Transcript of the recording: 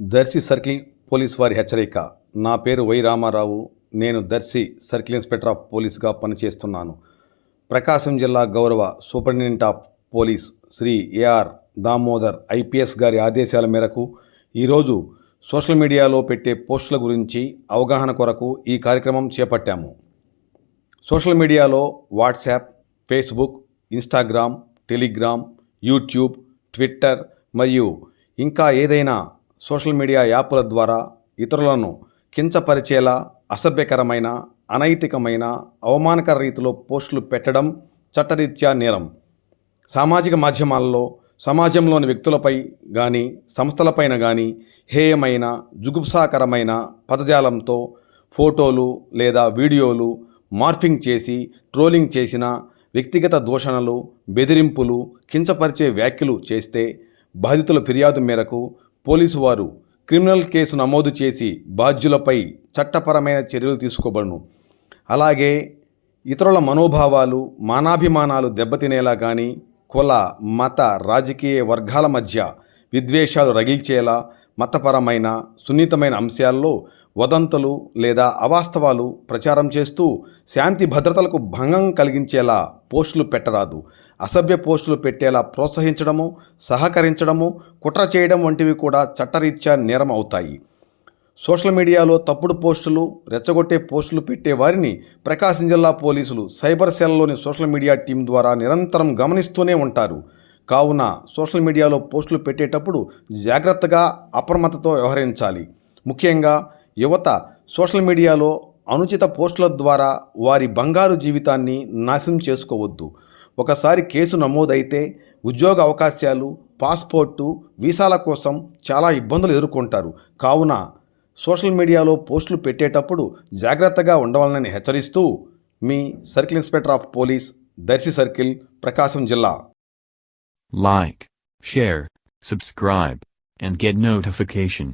Darsi circle police వారి హెచ్చరిక. నా పేరు వై రామారావు. నేను దర్శి సర్కిల్ ఇన్స్పెక్టర్ ఆఫ్ పోలీస్గా పనిచేస్తున్నాను. ప్రకాశం జిల్లా గౌరవ superintendent of police Sri A R Damodar IPS గారి ఆదేశాల మేరకు ఈరోజు సోషల్ మీడియాలో పెట్టే పోస్టుల గురించి అవగాహన కొరకు ఈ కార్యక్రమం చేపట్టాము. సోషల్ మీడియాలో WhatsApp Facebook Instagram Telegram YouTube Twitter మరియు ఇంకా ఏదైనా సోషల్ మీడియా యాప్ల ద్వారా ఇతరులను కించపరిచేలా అసభ్యకరమైన అనైతికమైన అవమానకర రీతిలో పోస్టులు పెట్టడం చట్టరీత్యా నేరం. సామాజిక మాధ్యమాల్లో సమాజంలోని వ్యక్తులపై కానీ సంస్థలపైన కానీ హేయమైన జుగుప్సాకరమైన పదజాలంతో ఫోటోలు లేదా వీడియోలు మార్ఫింగ్ చేసి ట్రోలింగ్ చేసిన వ్యక్తిగత దూషణలు బెదిరింపులు కించపరిచే వ్యాఖ్యలు చేస్తే బాధితుల ఫిర్యాదు మేరకు పోలీసు వారు క్రిమినల్ కేసు నమోదు చేసి బాధ్యులపై చట్టపరమైన చర్యలు తీసుకోబడును. అలాగే ఇతరుల మనోభావాలు మానాభిమానాలు దెబ్బతినేలా కానీ కుల మత రాజకీయ వర్గాల మధ్య విద్వేషాలు రగిల్చేలా మతపరమైన సున్నితమైన అంశాల్లో వదంతులు లేదా అవాస్తవాలు ప్రచారం చేస్తూ శాంతి భద్రతలకు భంగం కలిగించేలా పోస్టులు పెట్టరాదు. అసభ్య పోస్టులు పెట్టేలా ప్రోత్సహించడము సహకరించడము కుట్ర చేయడం వంటివి కూడా చట్టరీత్యా నేరం అవుతాయి. సోషల్ మీడియాలో తప్పుడు పోస్టులు రెచ్చగొట్టే పోస్టులు పెట్టే వారిని ప్రకాశం జిల్లా పోలీసులు సైబర్ సెల్లోని సోషల్ మీడియా టీం ద్వారా నిరంతరం గమనిస్తూనే ఉంటారు. కావున సోషల్ మీడియాలో పోస్టులు పెట్టేటప్పుడు జాగ్రత్తగా అప్రమత్తతో వ్యవహరించాలి. ముఖ్యంగా యువత సోషల్ మీడియాలో అనుచిత పోస్టుల ద్వారా వారి బంగారు జీవితాన్ని నాశనం చేసుకోవద్దు. ఒకసారి కేసు నమోదైతే ఉద్యోగ అవకాశాలు పాస్పోర్టు వీసాల కోసం చాలా ఇబ్బందులు ఎదుర్కొంటారు. కావున సోషల్ మీడియాలో పోస్టులు పెట్టేటప్పుడు జాగ్రత్తగా ఉండవాలని హెచ్చరిస్తూ మీ circle inspector of police Darsi circle Prakasam జిల్లా. Like share subscribe and get notification